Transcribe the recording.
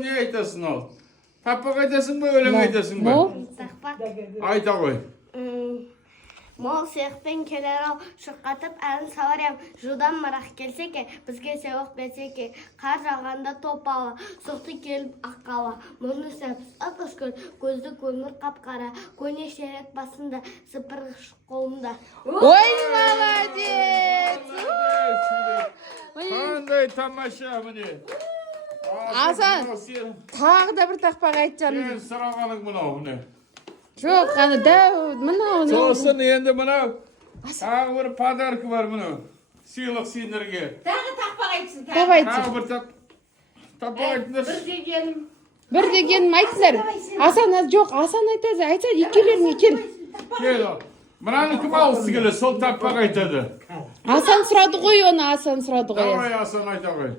Ne aytasın ol? Tappak aytasın mı, öyle mi aytasın mı? Тақпақ. Ayta koy. Мол сияқпен келер ал, шыққатып әнін саварям. Жылдан марақ келсе ке, бізге севақ берсе ке. Қар жауғанда топалы, соқты келіп аққалы. Мұны сәпіз атышкөл, көзді көмір қапқара. Көне шерек басында, сыпырғыш қолымда. Ой, молодец! Қандай тамаша міне. Асан, тағы да бір тақпақ айтсам. Сен сұрағаның мынау міне. Жоқ, қаны дәу, мынау. Сосын енді мынау. Тағы бір подарка бар мынау. Сыйлық сендерге. Тағы тақпақ айтсын. Тағы айтсын. Тағы бір таппақ айтыңдар. Бір дегенім айтсыздар. Асан жоқ, Асан айтады. Айтса, екеулеріңе кел. Кел ал. Мынаны кім алғысы келеді, сол таппақ айтады. Асан сұрады ғой оны, Асан сұрады ғой. Давай Асан айта ғой.